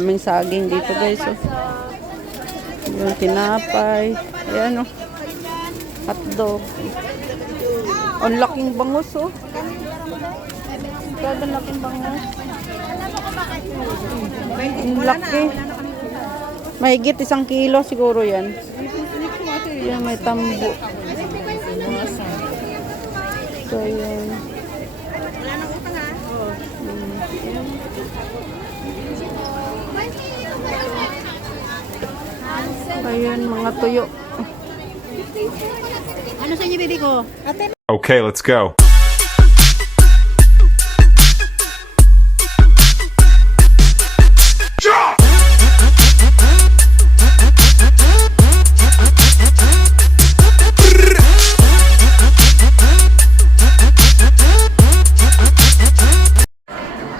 Daming saging dito guys. Oh. Yung tinapay. Ayan oh. Hotdog. Ang laking bangus oh. Ang laking bangus. Ang laki. Mahigit 1 kilo siguro yan. Yan may tambo. So yan. Ayan, mga tuyo. Ano sa inyo, baby ko? Okay, let's go.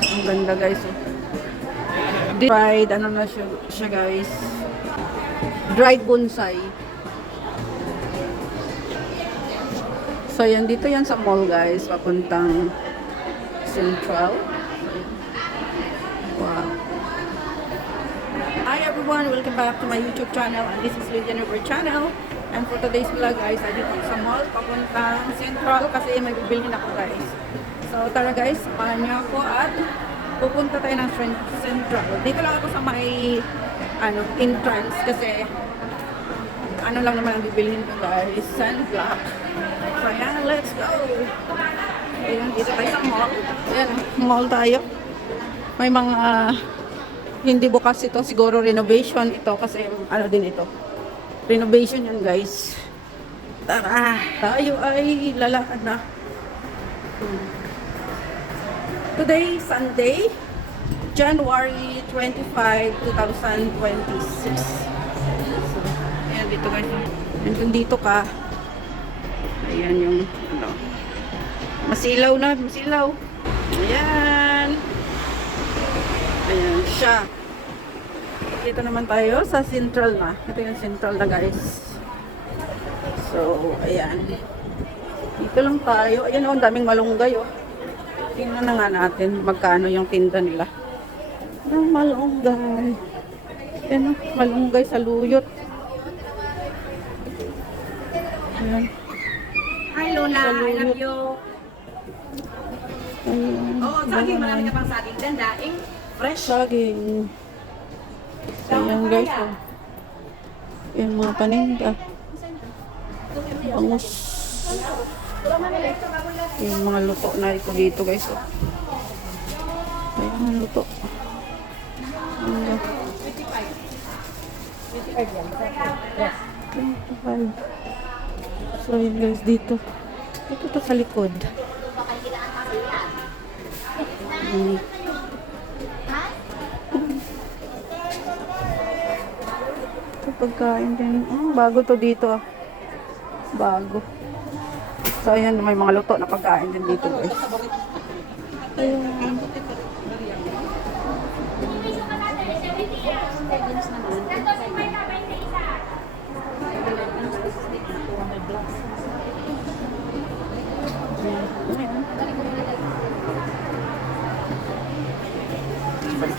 Ang ganda guys. Dried, ano na siya guys. Dried bonsai. So yan, dito yan sa mall guys, papuntang Central. Wow. Hi everyone, welcome back to my YouTube channel, and this is Lydia Never channel. And for today's vlog guys, ay dito sa mall, papuntang Central kasi may bibilhin ako guys. So tara guys, samahan niyo ako at pupunta tayo ng Central. Dito lang ako sa may entrance kasi ano lang naman ang bibilhin ko guys, sunblock. So ayan, let's go. Ayan, dito tayo sa mall. Ayan, mall tayo. May mga hindi bukas ito, siguro renovation ito kasi ano din ito. Renovation yan guys. Tara, tayo ay lalakad na. Today, Sunday, January 25, 2026. So, ayan dito guys. And kung dito ka, ayan yung ano, masilaw na, masilaw. Ayan. Ayan siya. Dito naman tayo sa Central na. Ito yung Central na guys. So, ayan. Dito lang tayo. Ayan oh, ang daming malunggay oh. Tingnan na nga natin magkano yung tinda nila. Ang malunggay. Ayan oh, malunggay sa luyot. Ayan. Hi Lola, I love you. Ayan. Oo, saging, marami ka pang saging. Then, daing, fresh. Saging. Ayan guys. Oh. Ayan mga paninda. Bangus. Yung mga luto na ito dito guys. Oh. Ayan mga luto. Ayan. 25. So yun guys dito. Dito to sa likod. Ito pagkain din. Bago to dito ah. Bago. So ayan, may mga luto na pagkain din dito guys. Ayan.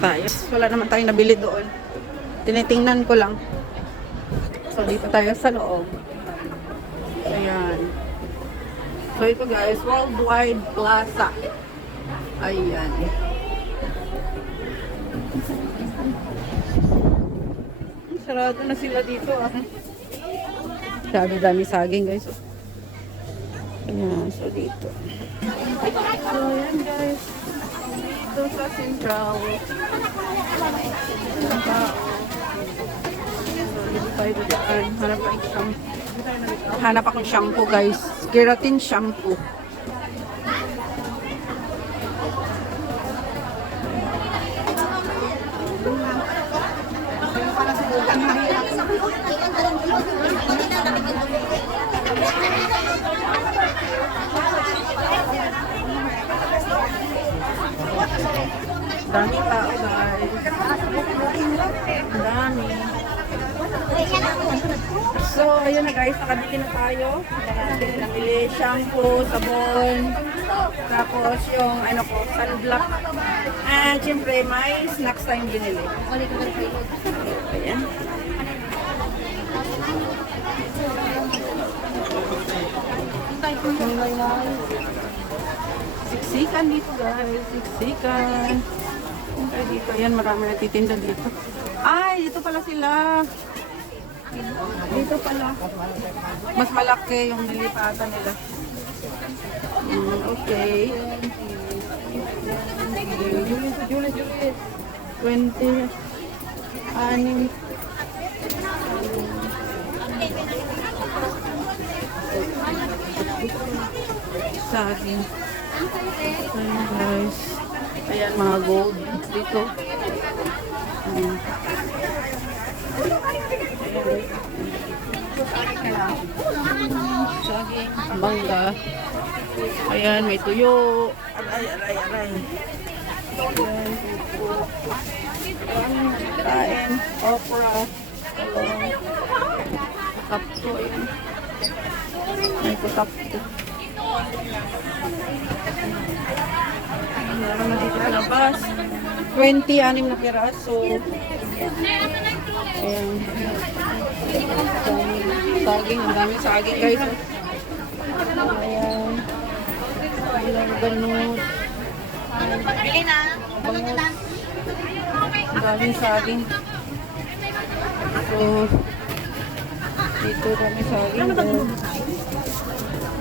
Tayo. Wala naman tayong nabili doon. Tinitingnan ko lang. So dito tayo sa loob. Ayan. So ito guys, Worldwide Plaza. Ayan. Sarado na sila dito ah. Dami-dami saging guys. Ayan, so dito. So ayan guys. Dito sa Central. Hanap akong shampoo guys. Keratin shampoo. Dami tao guys. Dami. So, ayun na guys, nakabili na tayo. Nabili shampoo, sabon, tapos yung ano ko, sunblock. At syempre, may snacks tayong binili. Ayan. Siksikan dito guys, siksikan. Ay, dito, yan, marami natitinda dito. Ay, dito pala sila. Dito pala. Mas malaki yung nilipatan nila. Okay. Juliet. 20. Anim. Saging. Ayan guys. Ayan mga gold dito. Ayan. Saging, mangga. Ayan, may tuyo. Aray. Ayan, pupo. Ayan, kain, okra. Tapso, ayan. May kutapto. Meron na dito sa labas. 26 na piraso. Ayan. Saging. Ang daming saging guys. Ayan. Ilang ganun. Bili na. Ang daming saging. So, dito kami saging.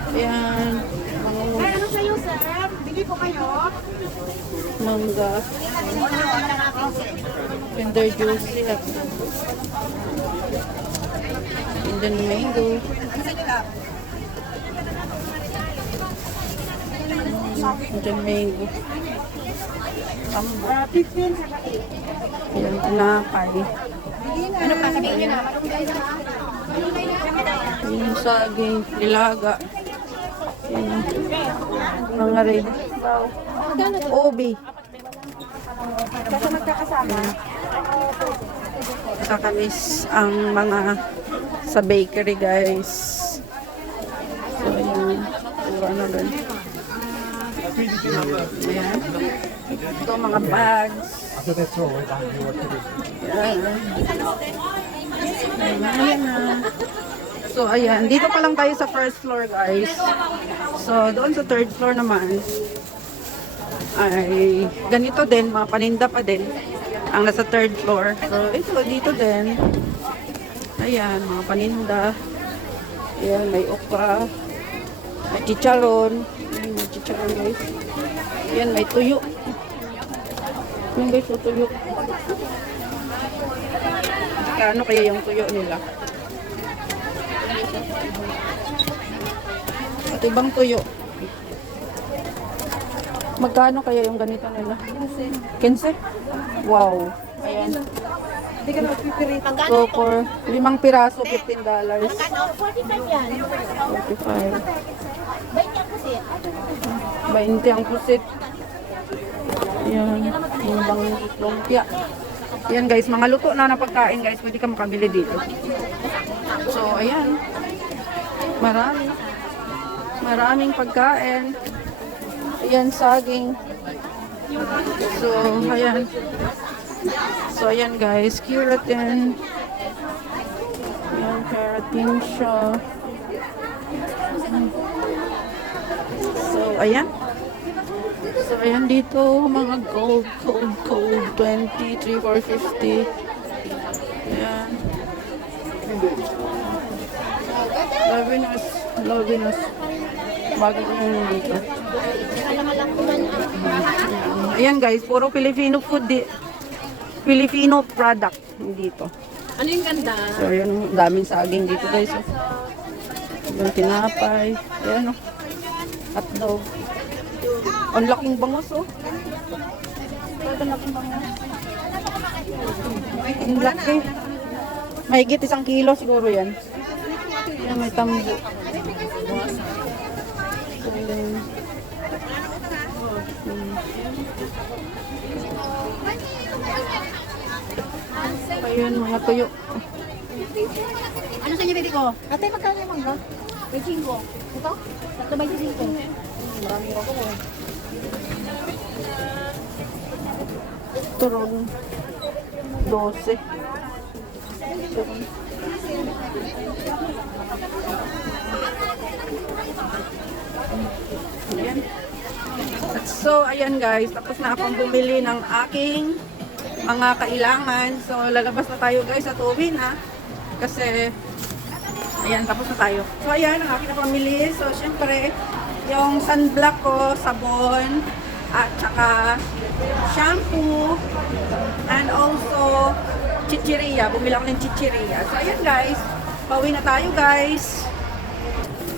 Ayan. Ay, ano sa'yo, sir? Bili po kayo. Mangga. Kinder juicy. Kinder mango. Kinder mango. Ayan, tinapay. Ano pa sabihin niyo na? Yung saging, nilaga. Ayan. Mga red. Obi. Kasi magkakasama. Kakamis ang mga sa bakery guys. So ayan. Ano doon. Ayan. Ito mga bags. Ayan na. So ayan. Dito pa lang tayo sa first floor guys. So doon sa third floor naman ay ganito din. Mga paninda pa din. Ang nasa third floor. So ito dito din. Ayan. Mga paninda. Ayan. May okra. May chicharon. Ayan, may chicharon guys. Ayan. May tuyo. Ayan guys. May tuyo. Kano kaya yung tuyo nila? At ibang tuyo. Magkano kaya yung ganito nila? 15? Wow. Ayan. Hindi ka nagpipirita. So for 5 piraso, $15. Ano? 45 yan. 45. 20 ang kasi. 20 ang pusit. Ayan. Yung bang lumpia. Ayan guys, mga luto na na pagkain guys. Pwede ka makabili dito. So ayan. Maraming pagkain. Ayan, saging. So, ayan. So, ayan guys, keratin. Ayan, keratin siya. So, ayan. So, ayan dito, mga gold. 23, 450. Ayan. Lovinus. Bago ko yun dito. Ayan guys, puro Filipino food Filipino product dito. Ano yung ganda? So yun, daming saging dito guys. Yung tinapay. Ayan o. Hotdog. Ang laking bangos oh. Ang laking bangos. Ang laki. Mahigit 1 kilo siguro yan. Ayan, may tambo. Ayun, mga tuyo. Ano sa inyo, baby ko? Ate, magkano yung mangga? 25. Ito? 3.25. Marami ako eh. Turon 12. Turon. Ayan. So, ayan guys, tapos na akong bumili ng aking mga kailangan. So, lalabas na tayo guys at uwi na. Kasi, ayan, tapos na tayo. So, ayan, ang aking napamili. So, syempre, yung sunblock ko, sabon, at saka shampoo, and also chichirya. Bumili ako ng chichirya. So, ayan guys, pauwi na tayo guys.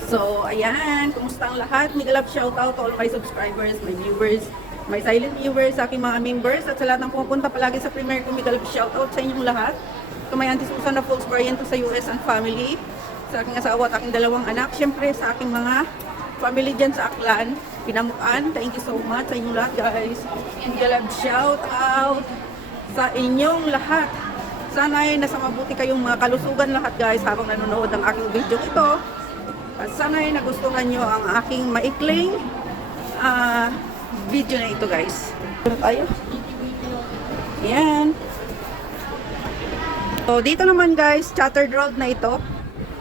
So, ayan, kumusta ang lahat? Mega love shoutout to all my subscribers, my viewers, my silent viewers, sa aking mga members, at sa lahat ng pumupunta palagi sa premiere ko, mega love shoutout sa inyong lahat. To my Auntie Susan na Folks Barriento sa US and family, sa aking asawa at aking dalawang anak, syempre sa aking mga family dyan sa Aklan, Pinamukan, thank you so much sa inyong lahat guys. Mega love shoutout sa inyong lahat. Sana ay nasa mabuti kayong mga kalusugan lahat guys habang nanonood ng aking video ito. At sana ay nagustuhan nyo ang aking maikling video na ito guys. Dito tayo. Ayan. So dito naman guys, Chartered Road na ito.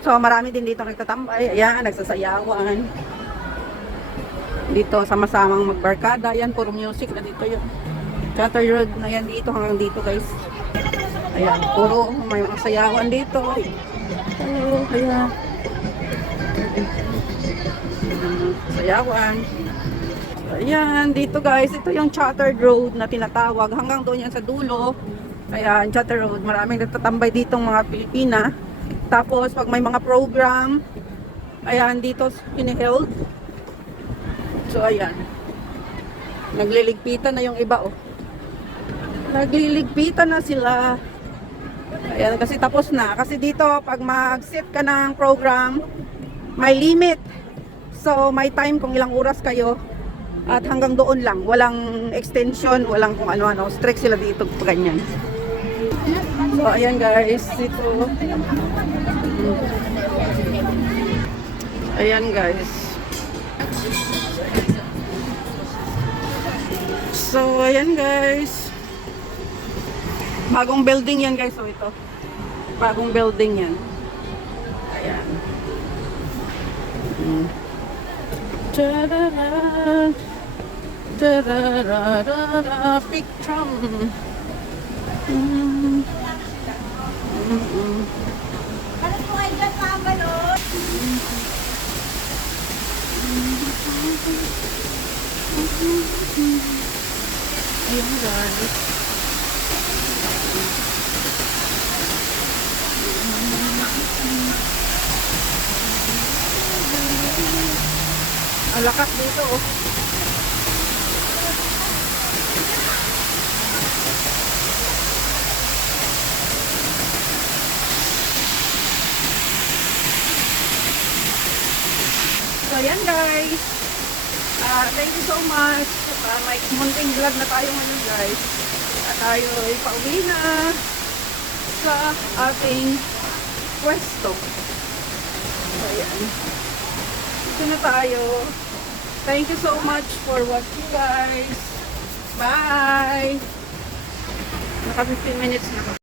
So marami din dito nagtatambay. Ayan, nagsasayawan. Dito sama-samang magbarkada. Ayan, puro music na dito yun. Chartered Road na yan dito hanggang dito guys. Ayan, puro may mga sayawan dito. Hello, ayan. Sayawan. Ayan, dito guys, ito yung Chartered Road na tinatawag. Hanggang doon yan sa dulo. Ayan, Chartered Road. Maraming nagtatambay dito mga Pilipina. Tapos, pag may mga program, ayan, dito piniheld. So, ayan. Nagliligpitan na yung iba, oh. Nagliligpitan na sila. Ayan, kasi tapos na. Kasi dito, pag mag-set ka ng program, may limit. So, may time kung ilang oras kayo. At hanggang doon lang. Walang extension, walang kung ano-ano. Strict sila dito pag ganyan. So, ayan guys. Dito. Ayan guys. So, ayan guys. Bagong building yan guys. So, ito. Bagong building yan. Ayan. Ta-da-da. Ta-da-da-da-da. Big drum. Ano po ay dyan mga balon? Ayan guys. Ang lakas dito oh. So ayan guys. Thank you so much. May munting vlog na tayo ngayon guys. At tayo ay pauwi na sa ating pwesto. So ayan. Ito na tayo. Thank you so much for watching guys. Bye! Naka 15 minutes na.